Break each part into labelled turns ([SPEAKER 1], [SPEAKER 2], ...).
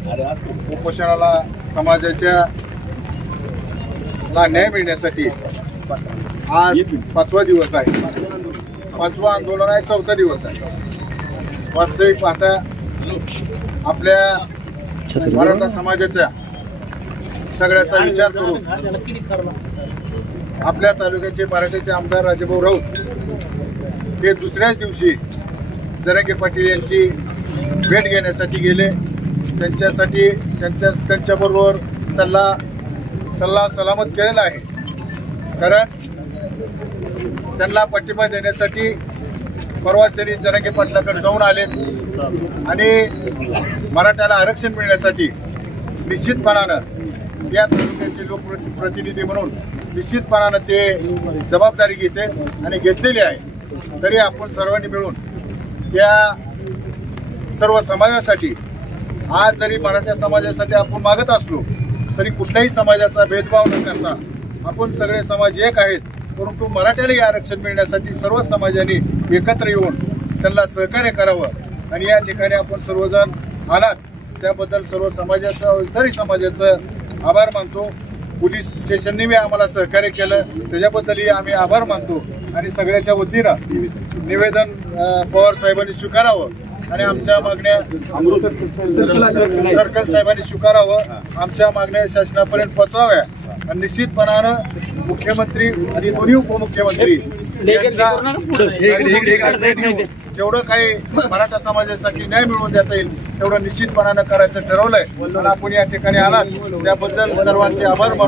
[SPEAKER 1] उपोषणाला समाजाच्या ला न्याय मिळण्यासाठी आज पाचवा दिवस आहे. पाचवा आंदोलन आहे चौथा दिवस आहे. वास्तविक पाहता आपल्या मराठा समाजाच्या सगळ्याचा विचार करून आपल्या तालुक्याचे मराठीचे आमदार राजाभाऊ राऊत हे दुसऱ्याच दिवशी जरांगे पाटील यांची भेट घेण्यासाठी गेले. त्यांच्यासाठी त्यांच्या त्यांच्याबरोबर सल्ला सल्ला सलामत केलेला आहे. कारण त्यांना पाठिंबा देण्यासाठी परवाच त्यांनी जरांगे पाटलाकडे जाऊन आले. आणि मराठ्याला आरक्षण मिळण्यासाठी निश्चितपणानं या तालुक्याचे लोकप्रतिनिधी म्हणून निश्चितपणानं ते जबाबदारी घेते आणि घेतलेली आहे. तरी आपण सर्वांनी मिळून या सर्व समाजासाठी आज जरी मराठा समाजासाठी आपण मागत असलो तरी कुठल्याही समाजाचा भेदभाव न करता आपण सगळे समाज एक आहेत परंतु मराठ्यालाही आरक्षण मिळण्यासाठी सर्व समाजाने एकत्र येऊन त्यांना सहकार्य करावं. आणि या ठिकाणी आपण सर्वजण आलात त्याबद्दल सर्व समाजाचं इतरही समाजाचं आभार मानतो. पोलीस स्टेशनने बी आम्हाला सहकार्य केलं त्याच्याबद्दलही आम्ही आभार मानतो. आणि सगळ्याच्या वतीनं निवेदन पवार साहेबांनी स्वीकारावं. आणि आमच्या मागण्या सर्कल साहेबांनी स्वीकारावं. आमच्या मागण्या शासनापर्यंत पोहोचवाव्या. आणि निश्चितपणानं मुख्यमंत्री आणि दोन्ही उपमुख्यमंत्री जेवढं काही मराठा समाजासाठी न्याय मिळवून देता येईल तेवढं निश्चितपणानं करायचं ठरवलंय. आणि आपण या ठिकाणी आलात त्याबद्दल सर्वांचे आभार
[SPEAKER 2] मानतो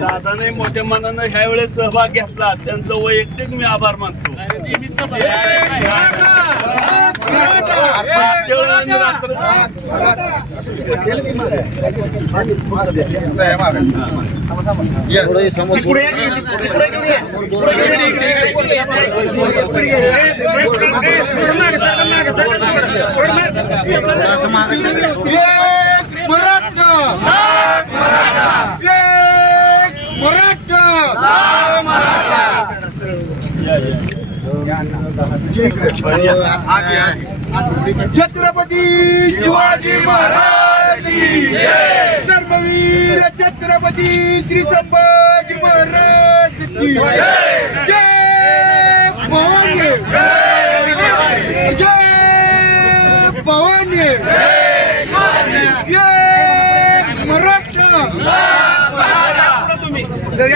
[SPEAKER 3] दादाने मोठ्या मनानं ह्या वेळेस सहभाग घेतला. त्यांचं वैयक्तिक मी आभार मानतो.
[SPEAKER 4] साहेब आले. Yes. एक मराठा एक मराठा आधी, आधी. छत्रपती शिवाजी महाराज धर्मवीर छत्रपती श्री संभाजी महाराज जय. भवानी जय भवानी ಸರಿ